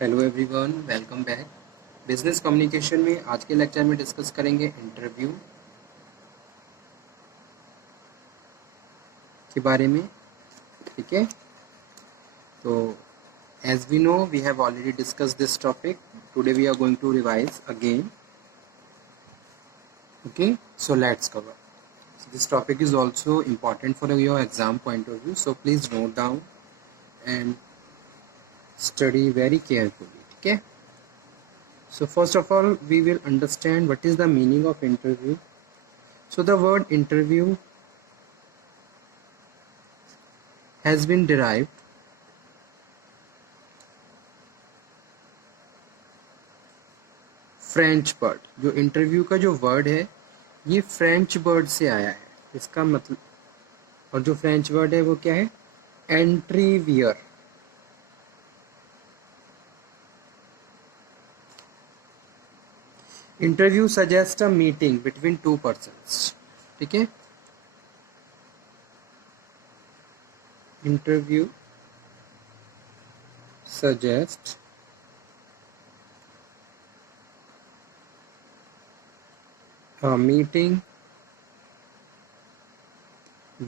Hello everyone, welcome back. Business communication में आज के लेक्चर में डिस्कस करेंगे इंटरव्यू के बारे में। ठीक है, तो as we know we have already discuss this topic. Today we are going to revise again. Okay, so let's cover. This topic is also important for your exam point of view, so please note down and study very carefully. ठीक है, so first of all we will understand what is the meaning of interview. So the word interview has been derived French word. जो इंटरव्यू का जो वर्ड है ये French word से आया है। इसका मतलब, और जो फ्रेंच वर्ड है वो क्या है? एंट्रीवियर। Interview suggest a meeting between two persons. ठीक है, interview suggest a meeting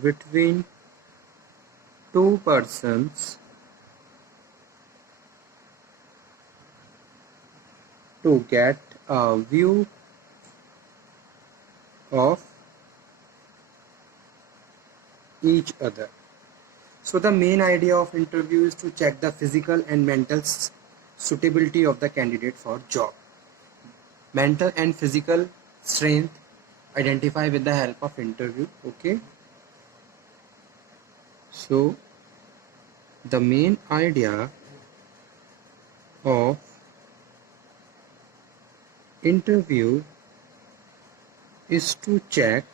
between two persons to get a view of each other. So the main idea of interview is to check the physical and mental suitability of the candidate for job. Mental and physical strength identify with the help of interview. Okay, so the main idea of interview is to check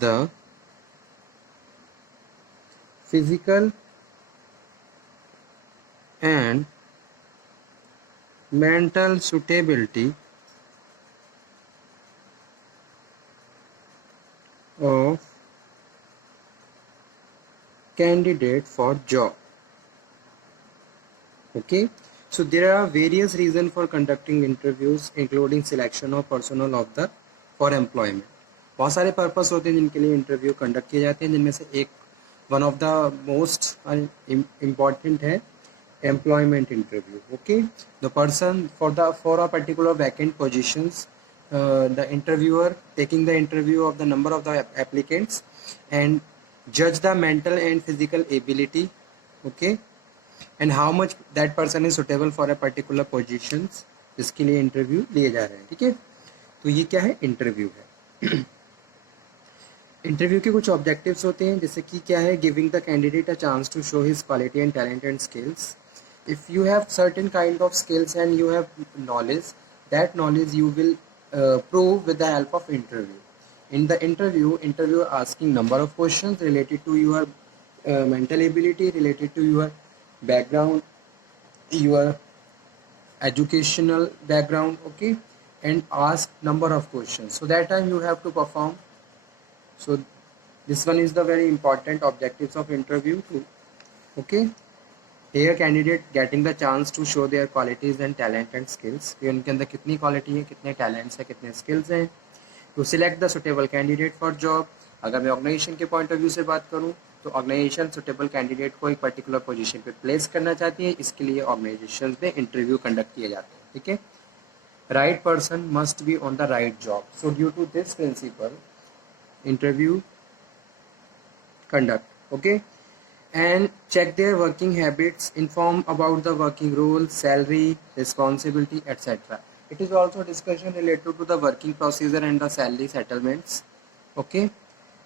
the physical and mental suitability of candidate for job. Okay, so there are various reasons for conducting interviews including selection of personnel of the for employment. बहुत सारे पर्पस होते हैं जिनके लिए interview conduct किए जाते हैं, जिनमें से एक one of the most important है employment interview. Okay, the person for a particular vacant positions, the interviewer taking the interview of the number of the applicants and judge the mental and physical ability. Okay, and how much that person is suitable for a particular positions, जिसके लिए इंटरव्यू लिए जा रहे हैं. ठीक है, तो ये क्या है? इंटरव्यू है. इंटरव्यू के कुछ ऑब्जेक्टिव्स होते हैं, जैसे कि क्या है? Giving the candidate a chance to show his quality and talent and skills. If you have certain kind of skills and you have knowledge, that knowledge you will prove with the help of interview. In the interviewer asking number of questions related to your mental ability, related to your background, your educational background. Okay, and ask number of questions, so that time you have to perform. So this one is the very important objectives of interview too. Okay, here candidate getting the chance to show their qualities and talent and skills. कि उनके अंदर कितनी क्वालिटी है, कितने टैलेंट्स है, कितने skills हैं. To select the suitable candidate for job. अगर मैं ऑर्गेनाइजेशन के पॉइंट ऑफ व्यू से बात करूं तो ऑर्गेनाइजेशन सुटेबल कैंडिडेट को एक पर्टिकुलर पोजीशन पे प्लेस करना चाहती है, इसके लिए ऑर्गेनाइजेशन में इंटरव्यू कंडक्ट किए जाते हैं. ठीक है, right person must be on the right job. So due to this principle interview conduct. Okay, and check their working habits, inform about the working role, salary, responsibility, etc. It is also discussion related to the working procedure and the salary settlements. Okay,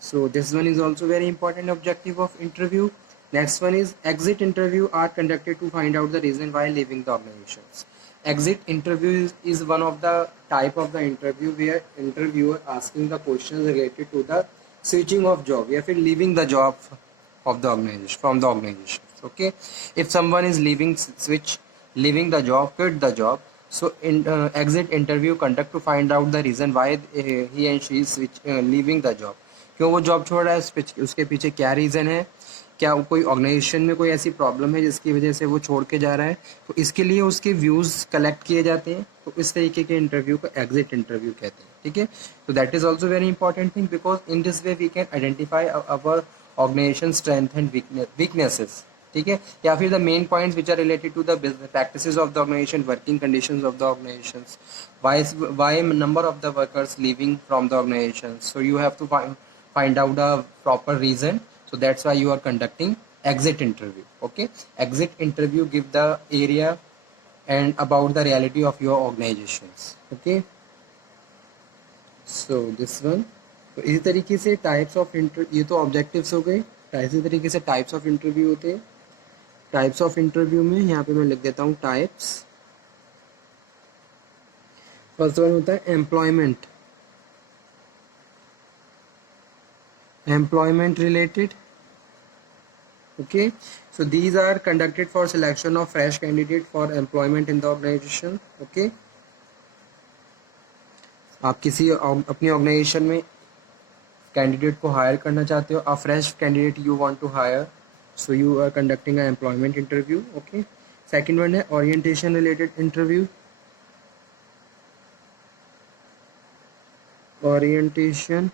so this one is also very important objective of interview. Next one is exit interview are conducted to find out the reason why leaving the organizations. Exit interview is one of the type of the interview where interviewer asking the questions related to the switching of job या फिर leaving the job of the organization, from the organization. Okay, if someone is leaving the job, quit the job, so in exit interview conduct to find out the reason why he and she is leaving the job. क्यों वो जॉब छोड़ रहा है, उसके पीछे क्या रीज़न है, क्या कोई ऑर्गेनाइजेशन में कोई ऐसी प्रॉब्लम है जिसकी वजह से वो छोड़ के जा रहा है, तो इसके लिए उसके व्यूज़ कलेक्ट किए जाते हैं, तो इस तरीके के इंटरव्यू को एग्जिट इंटरव्यू कहते हैं, ठीक है। तो that is also very important thing, because in this way we can identify our organisation strength and weaknesses, ठीक है, या फिर the main points which are related to the practices of the organisation, working conditions of the organisations, why number of the workers leaving from the organization. So you have to find out the proper reason, so that's why you are conducting exit interview. Okay, exit interview give the area and about the reality of your organizations. Okay, so this one. तो इसी तरीके से types of ये तो ऑब्जेक्टिव्स हो गए, इसी तरीके से टाइप्स ऑफ इंटरव्यू होते हैं। टाइप्स ऑफ इंटरव्यू में यहाँ पे मैं लिख देता हूँ टाइप्स। फर्स्ट वन होता है employment, employment related. Okay, so these are conducted for selection of fresh candidate for employment in the organisation. Okay, आप किसी अपनी ऑर्गेनाइजेशन में कैंडिडेट को हायर करना चाहते हो, a fresh candidate you want to hire, so you are conducting a employment interview. Okay, second one है orientation related interview, orientation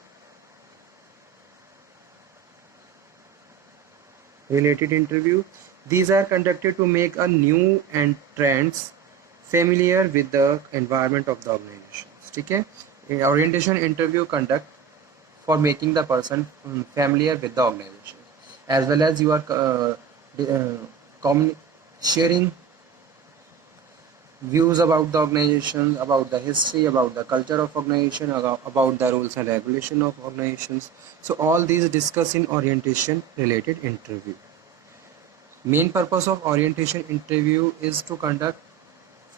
related interview. These are conducted to make a new entrants familiar with the environment of the organization. ठीक है, orientation interview conduct for making the person familiar with the organization, as well as you are sharing views about the organization, about the history, about the culture of organization, about the rules and regulation of organizations. So all these discuss in orientation related interview. Main purpose of orientation interview is to conduct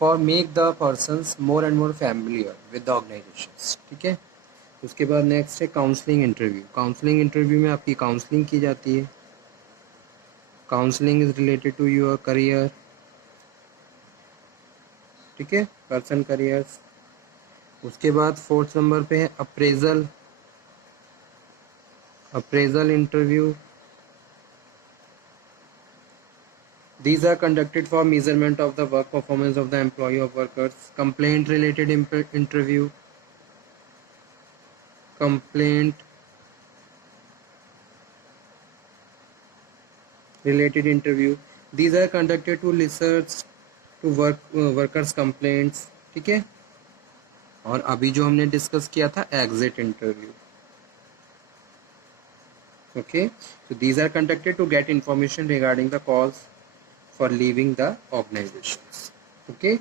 for make the persons more and more familiar with the organizations. ठीक है, उसके बाद नेक्स्ट है counselling interview. Counselling interview में आपकी काउंसलिंग की जाती है। Counselling is related to your career, ठीक है, पर्सन करियर्स। उसके बाद फोर्थ नंबर पे है appraisal, appraisal interview. These are conducted for measurement of the work performance of the employee or workers. Complaint related interview, complaint related interview. These are conducted to research to workers complaints, ठीक है। और अभी जो हमने डिस्कस किया था exit interview. Okay, so these are conducted to get information regarding the cause for leaving the organizations. Okay,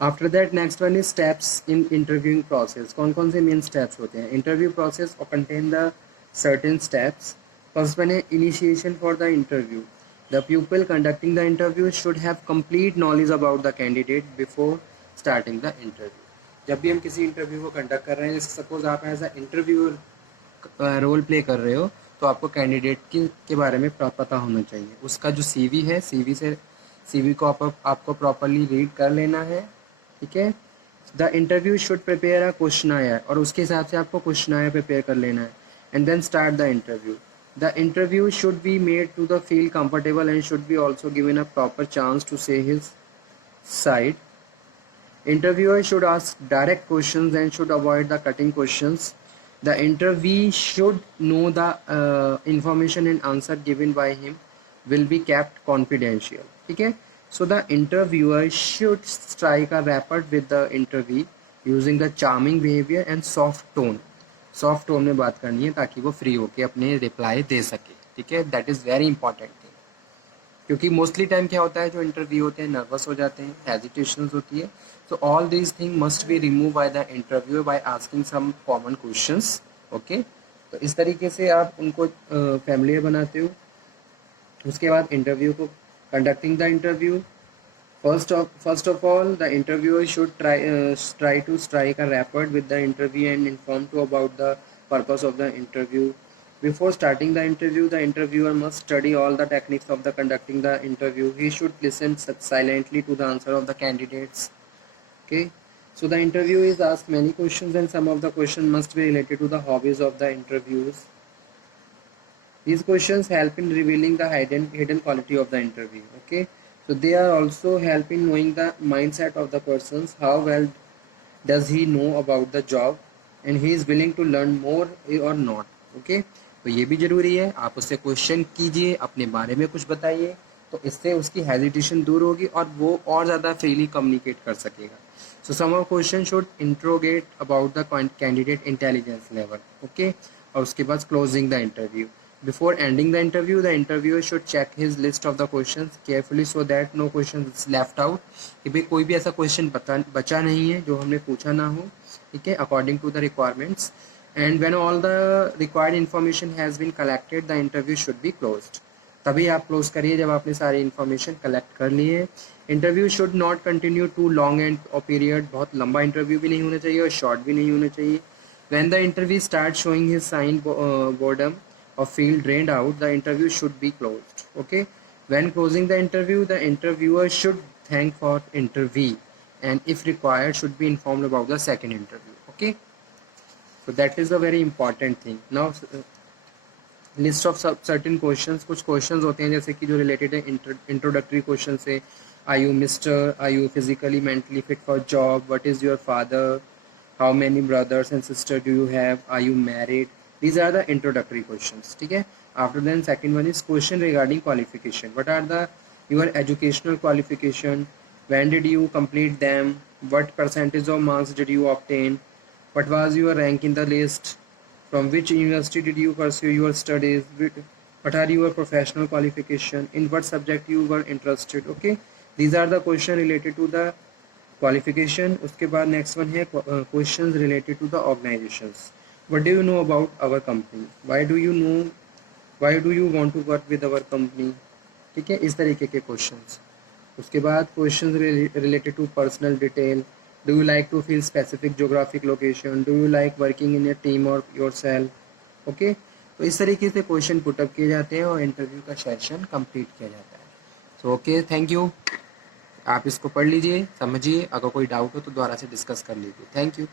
after that next one is steps in interviewing process. कौन कौन से मेन स्टेप्स होते हैं इंटरव्यू प्रोसेस और contain the certain steps. First one है initiation for the interview. The people conducting the interview should have complete knowledge about the candidate before starting the interview. जब भी हम किसी इंटरव्यू को कंडक्ट कर रहे हैं, जैसे सपोज आप as a interview role play कर रहे हो, तो आपको कैंडिडेट के बारे में पता होना चाहिए। उसका जो सीवी है, सीवी को आपको प्रॉपरली रीड कर लेना है, ठीक है। The interview should prepare a questionnaire, और उसके हिसाब से आपको क्वेश्चनायर प्रिपेयर कर लेना है, and then start the interview. The interview should be made to the feel comfortable and should be also given a proper chance to say his side. Interviewer should ask direct questions and should avoid the cutting questions. The interviewee should know the information and answer given by him will be kept confidential. ठीक है, so the interviewer should strike a rapport with the interviewee using the charming behavior and soft tone. Soft tone में बात करनी है ताकि वो फ्री होके अपने रिप्लाई दे सके, ठीक है। That is very important thing, क्योंकि मोस्टली टाइम क्या होता है, जो इंटरव्यू होते हैं नर्वस हो जाते हैं, हेजिटेशन होती है। So all these things must be removed by the interviewer by asking some common questions. Okay, तो इस तरीके से आप उनको फैमिलियर बनाते हो। उसके बाद इंटरव्यू को conducting the interview, first of all the interviewer should try to strike a rapport with the interview and inform to about the purpose of the interview. Before starting the interviewer must study all the techniques of the conducting the interview. He should listen silently to the answer of the candidates. Okay, so the interview is asked many questions, and some of the questions must be related to the hobbies of the interviews. These questions help in revealing the hidden quality of the interview. Okay, so they are also help in knowing the mindset of the persons, how well does he know about the job and he is willing to learn more or not. Okay, तो ये भी जरूरी है, आप उससे क्वेश्चन कीजिए, अपने बारे में कुछ बताइए, तो इससे उसकी हेजिटेशन दूर होगी और वो और ज़्यादा फ्रीली कम्युनिकेट कर सकेगा. So some of question should interrogate about the candidate intelligence level. Okay, और उसके बाद closing the interview. Before ending the interview, the interviewer should check his list of the questions carefully so that no question is left out. कि भाई कोई भी ऐसा क्वेश्चन बचा नहीं है जो हमने पूछा ना हो. ठीक है, according to the requirements. And when all the required information has been collected, the interview should be closed. तभी आप क्लोज करिए जब आपने सारी इन्फॉर्मेशन कलेक्ट कर ली है. Interview should not continue too long and period. बहुत लंबा इंटरव्यू भी नहीं होना चाहिए और शॉर्ट भी नहीं होना चाहिए. When the interview starts showing his sign boredom or feel drained out, the interview should be closed. Okay, when closing the interview, the interviewer should thank for interview and if required should be informed about the second interview. Okay, so that is a very important thing. Now list of certain questions, कुछ questions होते हैं जैसे कि जो related है introductory question से. Are you mister, are you physically mentally fit for job, what is your father, how many brothers and sister do you have, are you married. These are the introductory questions. ठीक है, after then second one is question regarding qualification. What are the your educational qualification, when did you complete them, what percentage of marks did you obtain, what was your rank in the list, from which university did you pursue your studies, what are your professional qualification, in what subject you were interested. Okay, these are the question related to the qualification. उसके बाद next one है questions related to the organizations. What do you know about our company, why do you want to work with our company. ठीक है, इस तरीके के questions. उसके बाद questions related to personal detail. Do you like to feel specific geographic location? Do you like working in a team or yourself? Okay, तो इस तरीके से क्वेश्चन पुटअप किए जाते हैं और इंटरव्यू का सेशन कंप्लीट किया जाता है. So okay, thank you. आप इसको पढ़ लीजिए, समझिए, अगर कोई डाउट हो तो दोबारा से डिस्कस कर लीजिए. Thank you.